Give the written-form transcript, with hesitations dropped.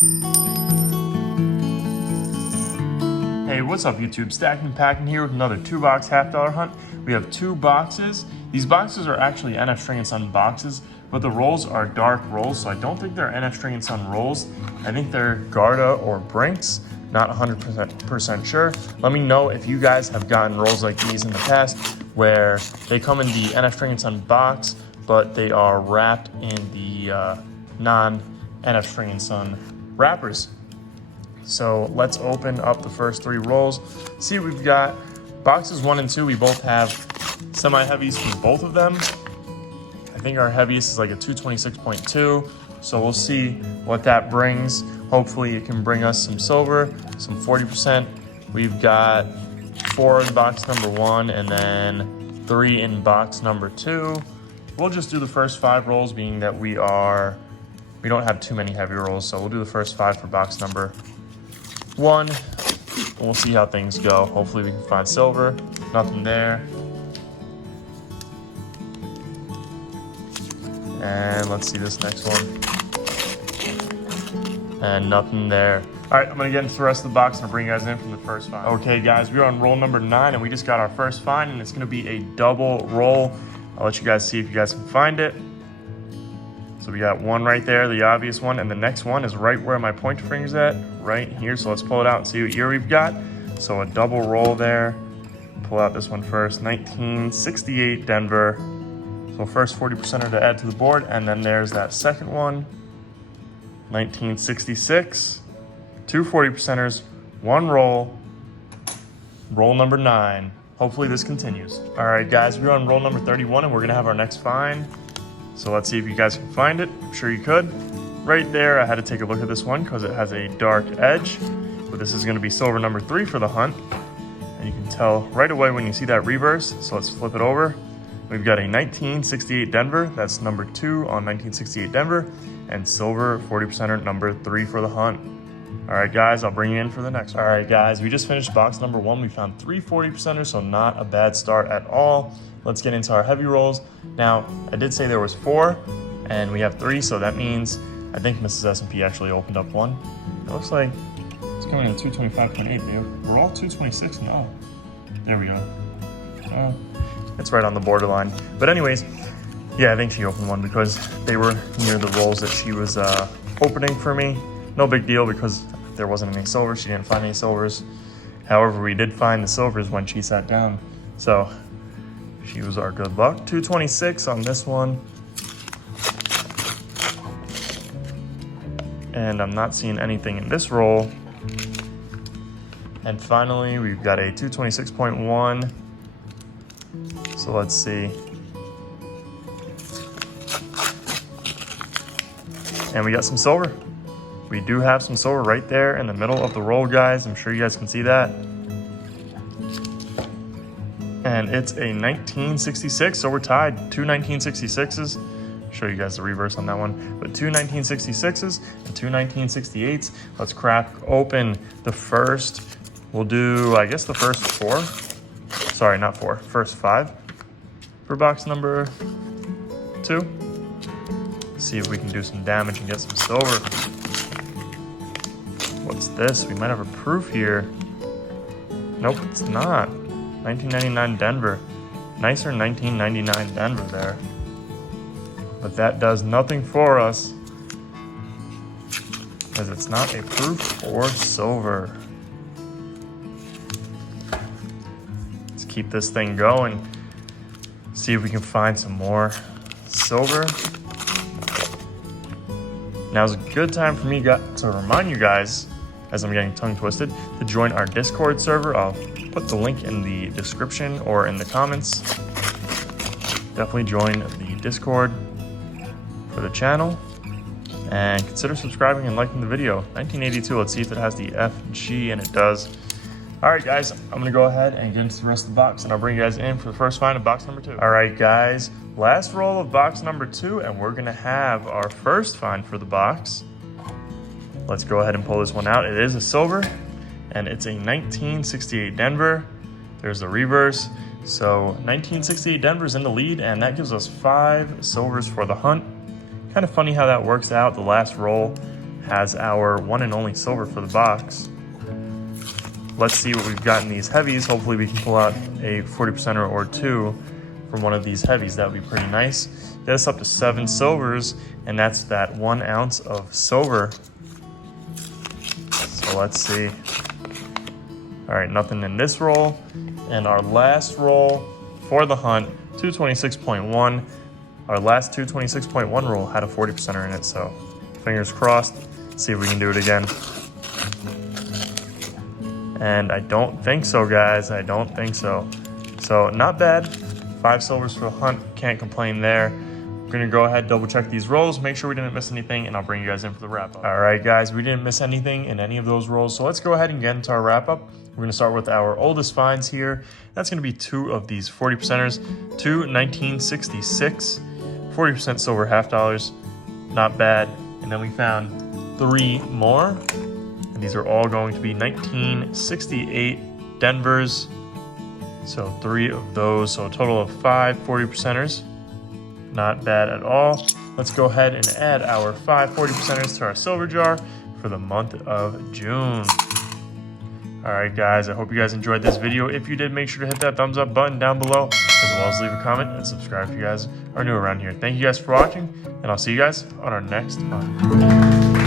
Hey, what's up YouTube? Stacking and Packing here with another 2-box half-dollar hunt. We have 2 boxes. These boxes are actually NF String and Son boxes, but the rolls are dark rolls, so I don't think they're NF String and Son rolls. I think they're Garda or Brinks. Not 100% sure. Let me know if you guys have gotten rolls like these in the past where they come in the NF String and Son box, but they are wrapped in the non-NF String and Son wrappers. So let's open up the first 3 rolls. See what we've got. Boxes 1 and 2, we both have semi-heavies from both of them. I think our heaviest is like a 226.2. So we'll see what that brings. Hopefully it can bring us some silver, some 40%. We've got 4 in box number 1 and then 3 in box number 2. We'll just do the first 5 rolls, being that we don't have too many heavy rolls. So we'll do the first 5 for box number 1. We'll see how things go. Hopefully we can find silver. Nothing there. And let's see this next one. And nothing there. All right, I'm gonna get into the rest of the box and bring you guys in from the first find. Okay guys, we're on roll number 9 and we just got our first find, and it's gonna be a double roll. I'll let you guys see if you guys can find it. So we got one right there, the obvious one, and the next one is right where my pointer finger's at, right here. So let's pull it out and see what year we've got. So a double roll there. Pull out this one first, 1968 Denver. So first 40%er to add to the board, and then there's that second one, 1966. 2 40%ers, 1 roll, roll number 9. Hopefully this continues. All right guys, we're on roll number 31 and we're gonna have our next find. So let's see if you guys can find it. I'm sure you could. Right there, I had to take a look at this one because it has a dark edge. But this is gonna be silver number 3 for the hunt. And you can tell right away when you see that reverse. So let's flip it over. We've got a 1968 Denver. That's number 2 on 1968 Denver. And silver 40%er number 3 for the hunt. All right guys, I'll bring you in for the next one. All right guys, we just finished box number 1. We found 3 40%ers, so not a bad start at all. Let's get into our heavy rolls. Now, I did say there was 4, and we have 3, so that means I think Mrs. S&P actually opened up 1. It looks like it's coming at 225.8. We're all 226 and oh, there we go. It's right on the borderline. But anyways, yeah, I think she opened 1 because they were near the rolls that she was opening for me. No big deal because there wasn't any silver. She didn't find any silvers. However, we did find the silvers when she sat down. So she was our good luck. 226 on this one. And I'm not seeing anything in this roll. And finally, we've got a 226.1. So let's see. And we got some silver. We do have some silver right there in the middle of the roll, guys. I'm sure you guys can see that. And it's a 1966, so we're tied. 2 1966s. Show you guys the reverse on that one. But 2 1966s and 2 1968s. Let's crack open the first. We'll do, I guess, the first 4. Sorry, not 4. First 5 for box number 2. See if we can do some damage and get some silver. What's this? We might have a proof here. Nope, it's not. 1999 Denver. Nicer 1999 Denver there. But that does nothing for us, as it's not a proof or silver. Let's keep this thing going. See if we can find some more silver. Now's a good time for me to remind you guys, as I'm getting tongue twisted, to join our Discord server. I'll put the link in the description or in the comments. Definitely join the Discord for the channel. And consider subscribing and liking the video. 1982, let's see if it has the FG, and it does. All right, guys, I'm gonna go ahead and get into the rest of the box, and I'll bring you guys in for the first find of box number 2. All right, guys, last roll of box number 2, and we're gonna have our first find for the box. Let's go ahead and pull this one out. It is a silver, and it's a 1968 Denver. There's the reverse. So 1968 Denver's in the lead, and that gives us 5 silvers for the hunt. Kind of funny how that works out. The last roll has our one and only silver for the box. Let's see what we've got in these heavies. Hopefully we can pull out a 40%er or two from one of these heavies. That would be pretty nice. Get us up to 7 silvers, and that's that 1 ounce of silver. So let's see. All right, nothing in this roll. And our last roll for the hunt, 226.1. Our last 226.1 roll had a 40%er in it, so fingers crossed. See if we can do it again. And I don't think so, guys. I don't think so. So not bad. 5 silvers for the hunt. Can't complain there. We're gonna go ahead, double check these rolls, make sure we didn't miss anything, and I'll bring you guys in for the wrap up. All right, guys, we didn't miss anything in any of those rolls, so let's go ahead and get into our wrap up. We're gonna start with our oldest finds here. That's gonna be 2 of these 40%ers, 2 1966, 40% silver half dollars, not bad. And then we found 3 more, and these are all going to be 1968 Denvers. So 3 of those, so a total of 5 40%ers. Not bad at all. Let's go ahead and add our 5 40%ers to our silver jar for the month of June. All right, guys, I hope you guys enjoyed this video. If you did, make sure to hit that thumbs up button down below, as well as leave a comment and subscribe if you guys are new around here. Thank you guys for watching, and I'll see you guys on our next one.